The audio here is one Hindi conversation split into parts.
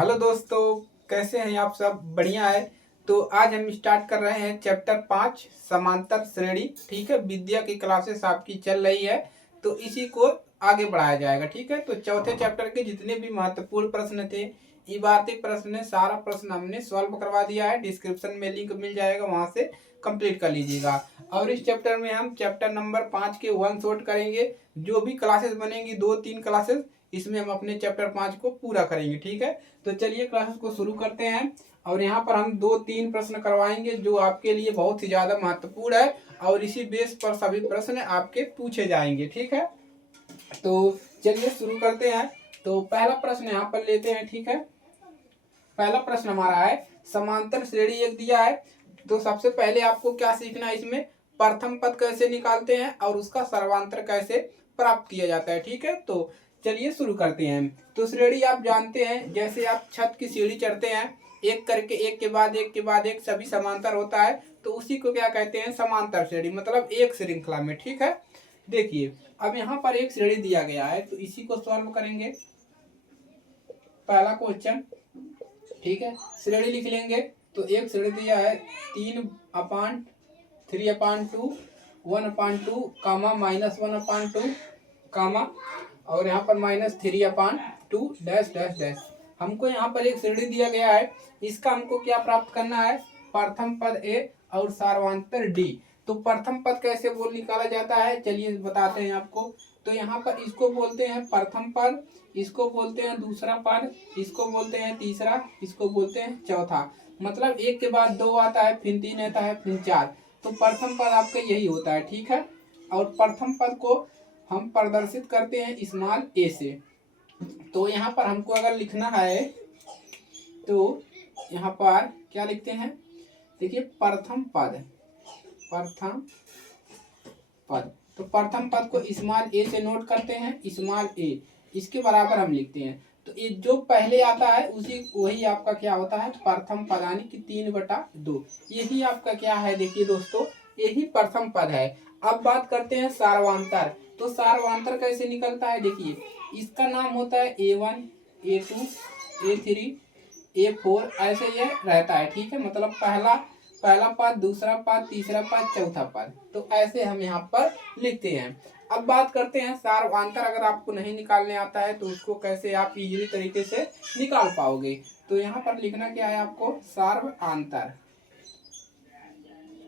हेलो दोस्तों, कैसे हैं आप सब? बढ़िया है। तो आज हम स्टार्ट कर रहे हैं चैप्टर 5 समांतर श्रेणी। ठीक है, विद्या की क्लासेस आपकी चल रही है तो इसी को आगे बढ़ाया जाएगा। ठीक है, तो चौथे चैप्टर के जितने भी महत्वपूर्ण प्रश्न थे, इबारती प्रश्न, सारा प्रश्न हमने सॉल्व करवा दिया है। डिस्क्रिप्शन में लिंक मिल जाएगा, वहां से कंप्लीट कर लीजिएगा। और इस चैप्टर में हम चैप्टर नंबर 5 के वन शॉट करेंगे। जो भी क्लासेस बनेंगी 2-3 क्लासेस, इसमें हम अपने चैप्टर 5 को पूरा करेंगे। ठीक है, तो चलिए क्लासेस को शुरू करते हैं। और यहाँ पर हम 2-3 प्रश्न करवाएंगे जो आपके लिए बहुत ही ज्यादा महत्वपूर्ण है, और इसी बेस पर सभी प्रश्न आपके पूछे जाएंगे। ठीक है, तो चलिए शुरू करते हैं। तो पहला प्रश्न यहाँ पर लेते हैं। ठीक है, पहला प्रश्न हमारा है, समांतर श्रेणी एक दिया है। तो सबसे पहले आपको क्या सीखना है इसमें, प्रथम पद कैसे निकालते हैं और उसका सर्वांतर कैसे प्राप्त किया जाता है। ठीक है, तो चलिए शुरू करते हैं। तो श्रेणी आप जानते हैं, जैसे आप छत की सीढ़ी चढ़ते हैं, एक करके एक के बाद एक के बाद एक सभी समांतर होता है, तो उसी को क्या कहते हैं, समांतर श्रेणी, मतलब एक श्रृंखला में। ठीक है, देखिए अब यहाँ पर एक श्रेणी दिया गया है तो इसी को सॉल्व करेंगे। पहला क्वेश्चन, ठीक है, श्रेणी लिख लेंगे। तो एक श्रेणी दिया है 3/3/2, 1/2 कामा -1/2 कामा, और यहाँ पर -3/2 डैश डैश डैश। हमको यहाँ पर एक श्रेणी दिया गया है, इसका हमको क्या प्राप्त करना है, प्रथम पद ए और सार्वंतर डी। तो प्रथम पद कैसे बोल निकाला जाता है, चलिए बताते हैं आपको। तो यहाँ पर इसको बोलते हैं प्रथम पद, इसको बोलते हैं दूसरा पद, इसको बोलते हैं तीसरा, इसको बोलते हैं चौथा। मतलब एक के बाद दो आता है, फिर 3 आता है, फिर 4। तो प्रथम पद आपका यही होता है। ठीक है, और प्रथम पद को हम प्रदर्शित करते हैं स्मॉल ए से। तो यहाँ पर हमको अगर लिखना है तो यहाँ पर क्या लिखते हैं, देखिए प्रथम पद, प्रथम पद। तो प्रथम पद को स्मॉल ए से नोट करते हैं, स्मॉल ए, इसके बराबर हम लिखते हैं। तो ये जो पहले आता है उसी वही आपका क्या होता है, प्रथम पद, यानी कि 3/2। यही आपका क्या है, देखिए दोस्तों, यही प्रथम पद है। अब बात करते हैं सार्वंतर। तो सार्वंतर कैसे निकलता है, देखिए इसका नाम होता है A1 A2 A3 A4, ऐसे ये रहता है। ठीक है, मतलब पहला पद, दूसरा पद, तीसरा पद, चौथा पद। तो ऐसे हम यहाँ पर लिखते हैं। अब बात करते हैं सार्वंतर। अगर आपको नहीं निकालने आता है तो उसको कैसे आप इजीली तरीके से निकाल पाओगे। तो यहाँ पर लिखना क्या है आपको, सार्वंतर,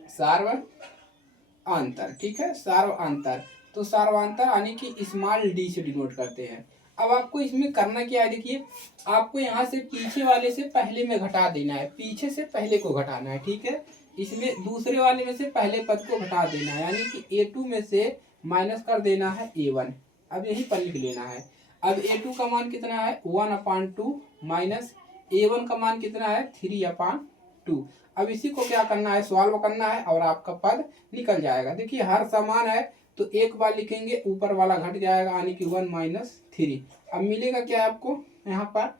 सार्वंतर। ठीक है, सार्वंतर। तो सार्वंतर यानी कि स्मॉल डी से डिनोट करते हैं। अब आपको इसमें करना क्या है, देखिए आपको यहाँ से पीछे वाले से पहले में घटा देना है, पीछे से पहले को घटाना है। ठीक है, इसमें दूसरे वाले में से पहले पद को घटा देना है, यानी कि A2 में से माइनस कर देना है A1। अब यही पर लिख लेना है। अब A2 का मान कितना है, 1/2 माइनस A1 का मान कितना है, 3/2। अब इसी को क्या करना है, सॉल्व करना है और आपका पद निकल जाएगा। देखिए हर समान है तो एक बार लिखेंगे, ऊपर वाला घट जाएगा, यानी कि 1 - 3। अब मिलेगा क्या आपको, यहाँ पर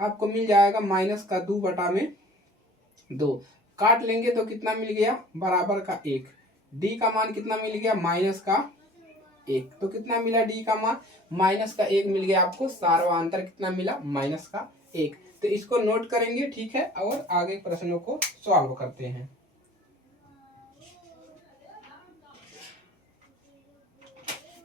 आपको मिल जाएगा -2/2। काट लेंगे तो कितना मिल गया, बराबर का 1। डी का मान कितना मिल गया, -1। तो कितना मिला, डी का मान -1 मिल गया आपको। सार्वंतर कितना मिला, -1। तो इसको नोट करेंगे। ठीक है, और आगे प्रश्नों को सॉल्व करते हैं।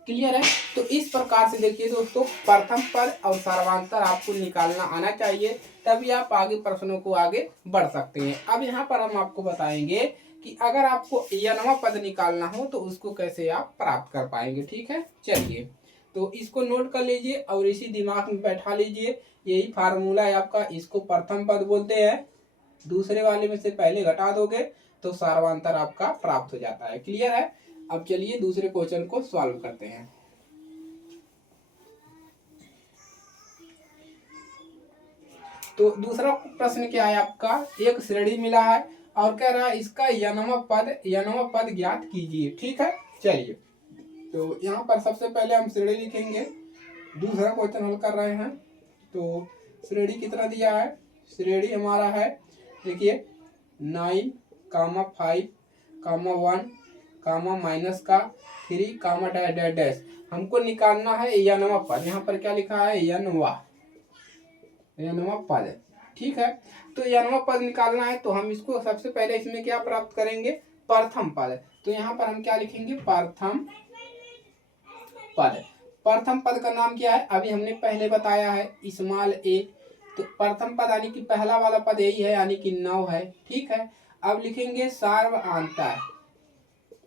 क्लियर है, तो इस प्रकार से देखिए दोस्तों, प्रथम पद और सर्वांतर आपको निकालना आना चाहिए, तभी आप आगे प्रश्नों को आगे बढ़ सकते हैं। अब यहाँ पर हम आपको बताएंगे कि अगर आपको n वां पद निकालना हो तो उसको कैसे आप प्राप्त कर पाएंगे। ठीक है, चलिए तो इसको नोट कर लीजिए और इसी दिमाग में बैठा लीजिए। यही फार्मूला है आपका, इसको प्रथम पद बोलते हैं, दूसरे वाले में से पहले घटा दोगे तो सर्वांतर आपका प्राप्त हो जाता है। क्लियर है, अब चलिए दूसरे क्वेश्चन को सॉल्व करते हैं। तो दूसरा प्रश्न क्या है आपका, एक श्रेणी मिला है और कह रहा है इसका n वां पद ज्ञात कीजिए। ठीक है, चलिए तो यहाँ पर सबसे पहले हम श्रेणी लिखेंगे। दूसरा क्वेश्चन हल कर रहे हैं। तो श्रेणी कितना दिया है, श्रेणी हमारा है, देखिए 9, 5, 1, -3, डैश डैश डैश। हमको निकालना है n वां पद। यहाँ पर क्या लिखा है, n वां पद। ठीक है। तो nवां पद निकालना है तो हम इसको सबसे पहले इसमें क्या प्राप्त करेंगे, प्रथम पद। तो यहाँ पर हम क्या लिखेंगे, प्रथम पद। प्रथम पद का नाम क्या है, अभी हमने पहले बताया है, स्मॉल ए। तो प्रथम पद यानी कि पहला वाला पद यही है, यानी कि 9 है। ठीक है, अब लिखेंगे सर्वांतर।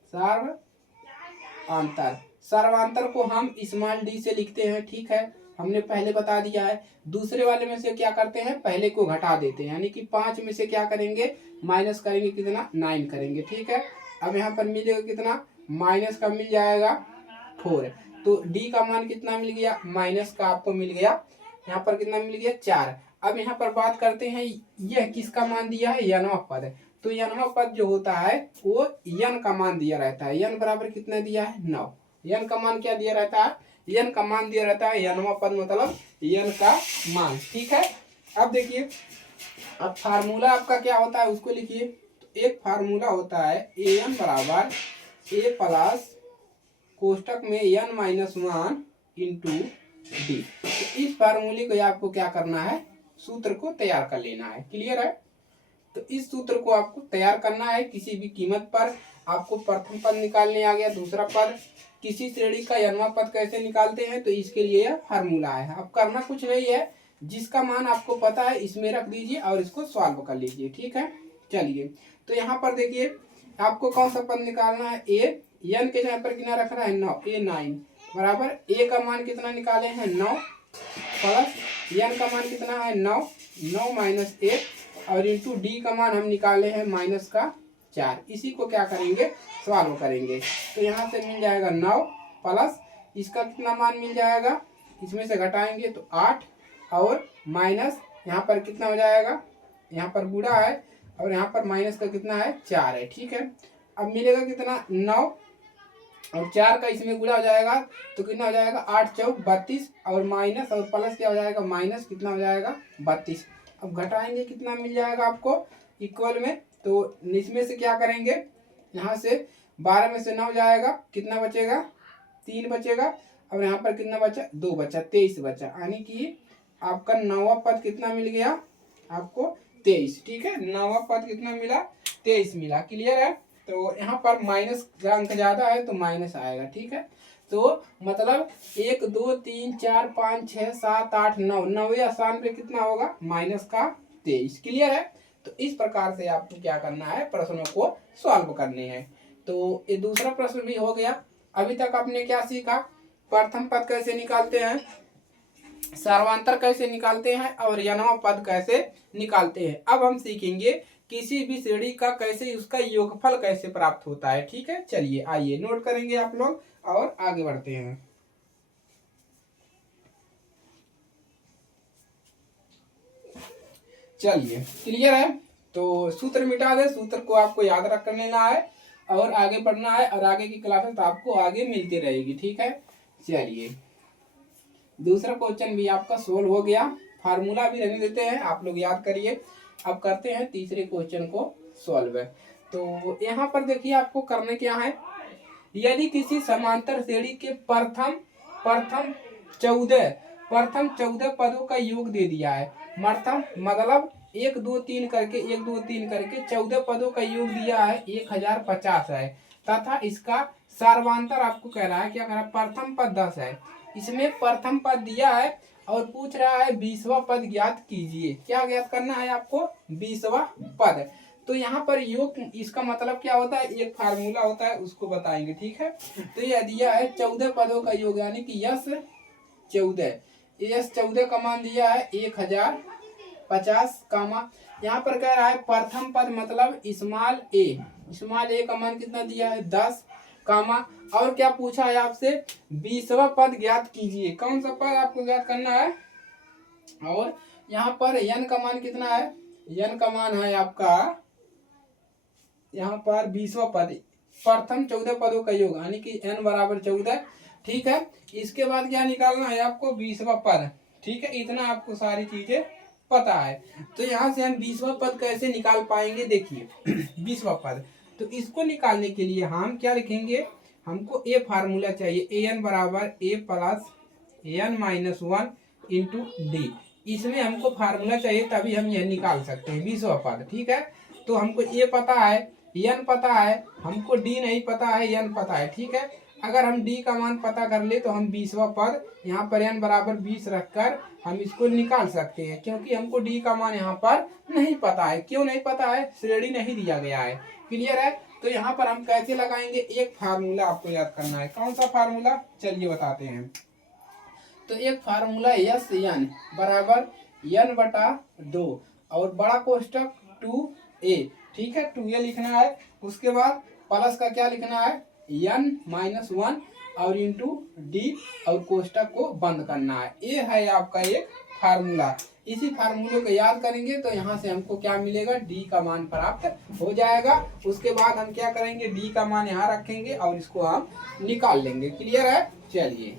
सर्वांतर, सर्वांतर को हम स्मॉल डी से लिखते हैं। ठीक है, हमने पहले बता दिया है। दूसरे वाले में से क्या करते हैं, पहले को घटा देते हैं, यानी कि 5 में से क्या करेंगे, माइनस करेंगे, कितना, 9 करेंगे। ठीक है, अब यहाँ पर मिलेगा कितना, माइनस का मिल जाएगा 4। तो डी का मान कितना मिल गया, माइनस का आपको मिल गया, यहाँ पर कितना मिल गया, 4। अब यहाँ पर बात करते हैं, यह किसका मान दिया है, यनवा पद। तो यनवा पद जो होता है वो यन का मान दिया रहता है। यन बराबर कितना दिया है, 9। यन का मान क्या दिया रहता है, यन का मान दिया रहता है, यनवा पद मतलब यन का मान। ठीक है, अब देखिए, अब फार्मूला आपका क्या होता है उसको लिखिए। तो एक फार्मूला होता है an बराबर a प्लस कोष्टक में n-1 इंटू डी। तो इस फार्मूले को आपको क्या करना है, सूत्र को तैयार कर लेना है। क्लियर है, तो इस सूत्र को आपको तैयार करना है। किसी भी कीमत पर आपको प्रथम पद निकालने आ गया, दूसरा पद, किसी श्रेणी का nवां पद कैसे निकालते हैं, तो इसके लिए यह फार्मूला है। अब करना कुछ नहीं है, जिसका मान आपको पता है इसमें रख दीजिए और इसको सॉल्व कर लीजिए। ठीक है, चलिए, तो यहाँ पर देखिए आपको कौन सा पद निकालना है, ए। एन के यहाँ पर कितना रखना है, 9, A9 बराबर ए का मान कितना निकाले हैं, 9 प्लस एन का मान कितना है, 9 माइनस 1 और इंटू डी का मान हम निकाले हैं माइनस का 4। इसी को क्या करेंगे, सॉल्व करेंगे। तो यहाँ से मिल जाएगा 9 प्लस इसका कितना मान मिल जाएगा, इसमें से घटाएंगे तो 8 और माइनस यहाँ पर कितना हो जाएगा, यहाँ पर गुणा है और यहाँ पर माइनस का कितना है, 4 है। ठीक है, अब मिलेगा कितना, 9 और 4 का इसमें गुणा हो जाएगा तो कितना हो जाएगा, 8 चौक 32 और माइनस और प्लस क्या हो जाएगा, माइनस कितना हो जाएगा, 32। अब घटाएंगे कितना मिल जाएगा आपको इक्वल में, तो इसमें से क्या करेंगे, यहाँ से 12 में से 9 जाएगा, कितना बचेगा, 3 बचेगा और यहाँ पर कितना बचा, 2 बचा, 23 बचा, यानी कि आपका नौवां पद कितना मिल गया आपको, 23। ठीक है, नौवां पद कितना मिला, 23 मिला। क्लियर है, तो यहाँ पर माइनस का अंक ज्यादा है तो माइनस आएगा। ठीक है, तो मतलब 1 2 3 4 5 6 7 8 9, 9वें स्थान पे कितना होगा, माइनस का 23। क्लियर है, तो इस प्रकार से आपको क्या करना है, प्रश्नों को सॉल्व करने हैं। तो ये दूसरा प्रश्न भी हो गया। अभी तक आपने क्या सीखा, प्रथम पद कैसे निकालते हैं, सर्वांतर कैसे निकालते हैं और यनवा पद कैसे निकालते हैं। अब हम सीखेंगे किसी भी श्रेणी का कैसे, उसका योगफल कैसे प्राप्त होता है। ठीक है, चलिए आइए नोट करेंगे आप लोग और आगे बढ़ते हैं। चलिए, क्लियर है, तो सूत्र मिटा दे, सूत्र को आपको याद रख कर लेना है और आगे बढ़ना है और आगे की क्लासेस आपको आगे मिलती रहेगी। ठीक है, चलिए, दूसरा क्वेश्चन भी आपका सोल्व हो गया, फार्मूला भी रहने देते हैं, आप लोग याद करिए। अब करते हैं तीसरे क्वेश्चन को सॉल्व। तो यहाँ पर देखिए आपको करने क्या है, यदि किसी समांतर श्रेणी के प्रथम 14 पदों का योग दे दिया है, मतलब 1 2 3 करके 14 पदों का योग दिया है, 1050 है, तथा इसका सर्वांतर आपको कह रहा है, क्या कह रहा है, प्रथम पद 10 है। इसमें प्रथम पद दिया है और पूछ रहा है 20वां पद ज्ञात कीजिए। क्या ज्ञात करना है आपको, 20वां पद। तो यहाँ पर योग, इसका मतलब क्या होता है, एक फार्मूला होता है उसको बताएंगे। ठीक है, तो यह दिया है 14 पदों का योग, यानी कि यस 14 का मान दिया है 1050 कामा, यहाँ पर कह रहा है प्रथम पद मतलब स्मॉल ए का मान कितना दिया है, 10 कामा, और क्या पूछा है आपसे, 20वां पद ज्ञात कीजिए। कौन सा पद आपको ज्ञात करना है, और यहाँ पर n का मान कितना है, n का मान है आपका यहाँ पर 20वां पद, प्रथम 14 पदों का योग, यानी कि n बराबर 14। ठीक है, इसके बाद क्या निकालना है आपको, 20वां पद। ठीक है, इतना आपको सारी चीजें पता है। तो यहाँ से हम 20वां पद कैसे निकाल पाएंगे, देखिए 20वां पद, तो इसको निकालने के लिए हम क्या लिखेंगे, हमको ए फार्मूला चाहिए, an बराबर a plus n-1 into D. इसमें हमको फार्मूला चाहिए तभी हम यह निकाल सकते हैं 20वां पद। ठीक है, तो हमको ए पता है, एन पता है, हमको डी नहीं पता है, एन पता है। ठीक है, अगर हम डी का मान पता कर ले तो हम 20वां पद यहाँ पर एन बराबर 20 रखकर हम इसको निकाल सकते हैं, क्योंकि हमको डी का मान यहाँ पर नहीं पता है। क्यों नहीं पता है? श्रेणी नहीं दिया गया है। क्लियर है? तो यहाँ पर हम कैसे लगाएंगे? एक फार्मूला आपको याद करना है। कौन सा फार्मूला? चलिए बताते हैं। तो एक फार्मूला यस एन बराबर एन बटा 2 और बड़ा कोष्टक 2a। ठीक है, 2a लिखना है। उसके बाद प्लस का क्या लिखना है? n-1 और इंटू डी और कोष्टक को बंद करना है। ये है आपका एक फार्मूला। इसी फार्मूले को याद करेंगे तो यहाँ से हमको क्या मिलेगा? डी का मान प्राप्त हो जाएगा। उसके बाद हम क्या करेंगे? डी का मान यहाँ रखेंगे और इसको हम निकाल लेंगे। क्लियर है? चलिए,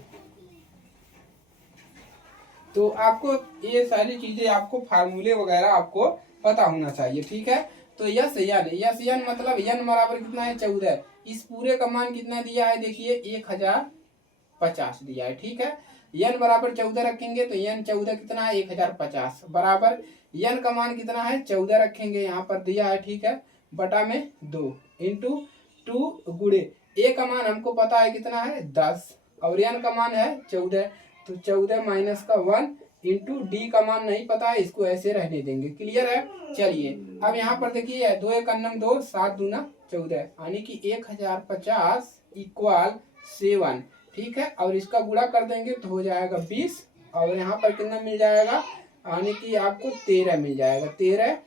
तो आपको ये सारी चीजें, आपको फार्मूले वगैरह आपको पता होना चाहिए। ठीक है, तो यस एन मतलब एन बराबर कितना है? 14। इस पूरे का मान कितना दिया है? देखिए 1050 दिया है। ठीक है, एन बराबर 14 रखेंगे तो एन 14 कितना है? 1050 बराबर एन का मान कितना है? 14 रखेंगे, यहाँ पर दिया है। ठीक है, बटा में 2 इंटू 2 गुड़े ए का मान हमको पता है कितना है? 10 और एन का मान है 14, तो 14 माइनस का 1 इंटू डी का मान नहीं पता है, इसको ऐसे रहने देंगे। क्लियर है? चलिए, अब यहाँ पर देखिए 2 एक अन्नम 2, 7 दूना 14, यानी कि 1050 इक्वल 7। ठीक है, और इसका गुणा कर देंगे तो हो जाएगा 20 और यहाँ पर कितना मिल जाएगा? यानी कि आपको 13 मिल जाएगा, 13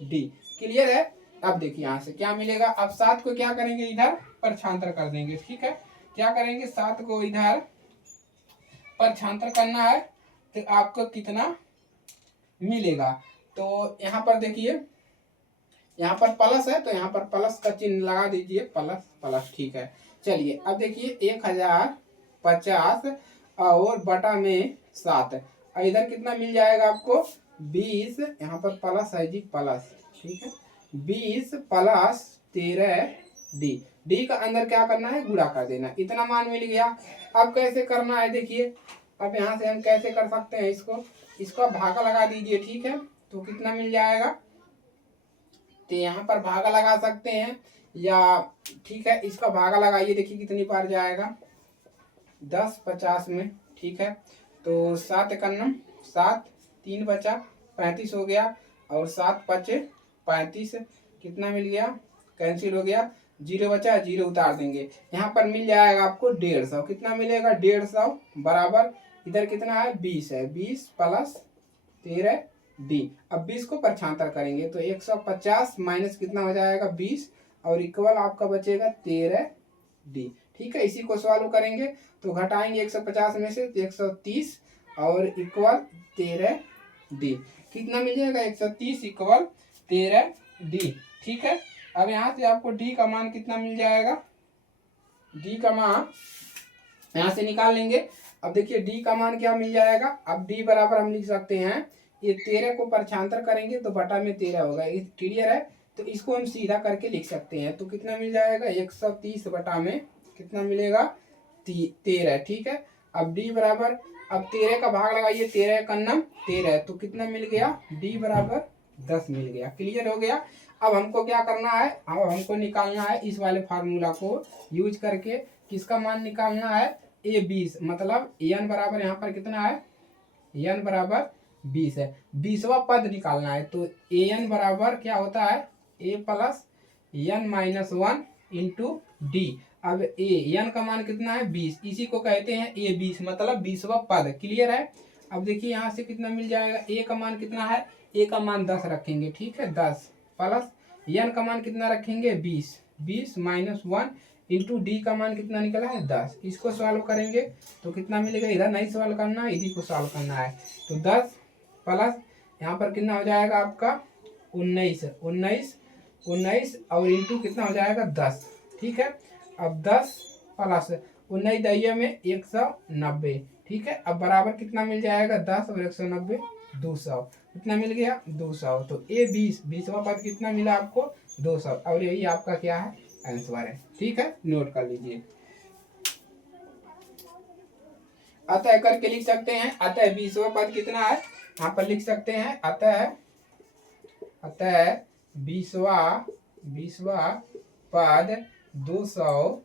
डी। क्लियर है? अब देखिए यहाँ से क्या मिलेगा? अब 7 को क्या करेंगे? इधर परछांतर कर देंगे। ठीक है, क्या करेंगे? 7 को इधर परछांतर करना है तो आपको कितना मिलेगा? तो यहाँ पर देखिए, यहाँ पर प्लस है तो यहाँ पर प्लस का चिन्ह लगा दीजिए, प्लस प्लस। ठीक है, चलिए अब देखिए 1050 और बटा में 7, इधर कितना मिल जाएगा आपको? 20, यहाँ पर प्लस है जी, प्लस। ठीक है, 20 प्लस 13 डी। डी का अंदर क्या करना है? गुणा कर देना। इतना मान मिल गया। अब कैसे करना है? देखिए, अब यहाँ से हम कैसे कर सकते हैं इसको? इसका भागा लगा दीजिए। ठीक है, तो कितना मिल जाएगा? तो यहाँ पर भागा लगा सकते हैं या ठीक है, इसका भागा लगाइए। देखिए कितनी बार जाएगा? 10 50 में। ठीक है, तो 7 एकन्नम 7, 3 बचा 35 हो गया और 7 बचे 35, कितना मिल गया? कैंसिल हो गया, 0 बचा, 0 उतार देंगे। यहाँ पर मिल जाएगा आपको 150। कितना मिलेगा? 150 बराबर इधर कितना है? 20 है, 20 प्लस 13 डी। अब 20 को परछांतर करेंगे तो 150 माइनस कितना हो जाएगा? 20 और इक्वल आपका बचेगा 13 डी। ठीक है, इसी को सॉल्व करेंगे तो घटाएंगे 150 में से तो 130 और इक्वल 13 डी। कितना मिल जाएगा? 130 इक्वल 13 डी। ठीक है, अब यहाँ से आपको डी का मान कितना मिल जाएगा? डी का मान यहाँ से निकाल लेंगे। अब देखिए डी का मान क्या मिल जाएगा? अब डी बराबर हम लिख सकते हैं, ये 13 को परछांतर करेंगे तो बटा में 13 होगा। क्लियर है? तो इसको हम सीधा करके लिख सकते हैं। तो कितना मिल जाएगा? 130 बटा में कितना मिलेगा? 13। ठीक है, अब डी बराबर, अब 13 का भाग लगाइए, 13 का अन्नम 13, तो कितना मिल गया? डी बराबर 10 मिल गया। क्लियर हो गया? अब हमको क्या करना है? अब हमको निकालना है इस वाले फार्मूला को यूज करके। किसका मान निकालना है? ए 20, मतलब एन बराबर यहाँ पर कितना है? एन बराबर 20 है, 20वां पद निकालना है। तो ए एन बराबर क्या होता है? ए प्लस n-1 इंटू डी। अब एन का मान कितना है? 20, इसी को कहते हैं ए 20, मतलब 20वां पद। क्लियर है? अब देखिए यहाँ से कितना मिल जाएगा? ए का मान कितना है? ए का मान 10 रखेंगे। ठीक है, 10 प्लस एन का मान कितना रखेंगे? 20, 20 माइनस 1 इंटू डी का मान कितना निकला है? 10। इसको सॉल्व करेंगे तो कितना मिलेगा? इधर नहीं सॉल्व करना है, इसी को सॉल्व करना है। तो 10 प्लस यहाँ पर कितना हो जाएगा आपका? 19, 19 और इंटू कितना हो जाएगा? 10। ठीक है, अब 10 प्लस 19 दहिया में 190। ठीक है, अब बराबर कितना मिल जाएगा? 10 और 190 200। कितना मिल गया? 200। तो ए 20, 20वां पद कितना मिला आपको? 200, और यही आपका क्या है? आंसर है। ठीक है, नोट कर लीजिए। अतः करके लिख सकते हैं, अतः 20वां पद कितना है? यहाँ पर लिख सकते हैं अतः अतः 20वां पद 200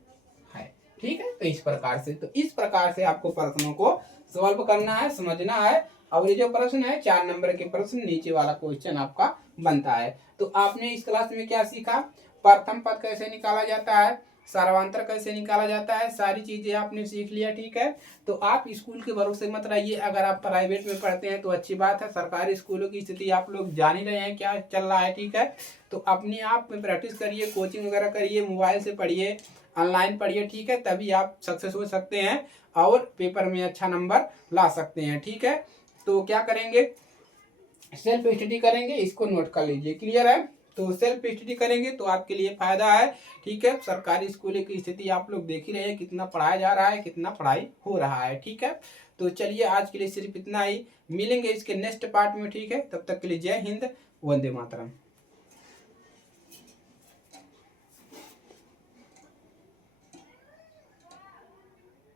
है। ठीक है, तो इस प्रकार से आपको प्रश्नों को सॉल्व करना है, समझना है। और ये जो प्रश्न है 4 नंबर के प्रश्न, नीचे वाला क्वेश्चन आपका बनता है। तो आपने इस क्लास में क्या सीखा, प्रथम पद कैसे निकाला जाता है, सर्वांतर कैसे निकाला जाता है, सारी चीजें आपने सीख लिया। ठीक है, तो आप स्कूल के भरोसे मत रहिए। अगर आप प्राइवेट में पढ़ते हैं तो अच्छी बात है, सरकारी स्कूलों की स्थिति आप लोग जान ही रहे हैं क्या चल रहा है। ठीक है, तो अपने आप में प्रैक्टिस करिए, कोचिंग वगैरह करिए, मोबाइल से पढ़िए, ऑनलाइन पढ़िए। ठीक है, तभी आप सक्सेस हो सकते हैं और पेपर में अच्छा नंबर ला सकते हैं। ठीक है, तो क्या करेंगे, सेल्फ स्टडी करेंगे, इसको नोट कर लीजिए। क्लियर है, तो सेल्फ स्टडी करेंगे तो आपके लिए फायदा है। ठीक है, सरकारी स्कूलों की स्थिति आप लोग देख ही रहे हैं, कितना पढ़ाया जा रहा है, कितना पढ़ाई हो रहा है। ठीक है, तो चलिए आज के लिए सिर्फ इतना ही, मिलेंगे इसके नेक्स्ट पार्ट में। ठीक है, तब तक के लिए जय हिंद, वंदे मातरम।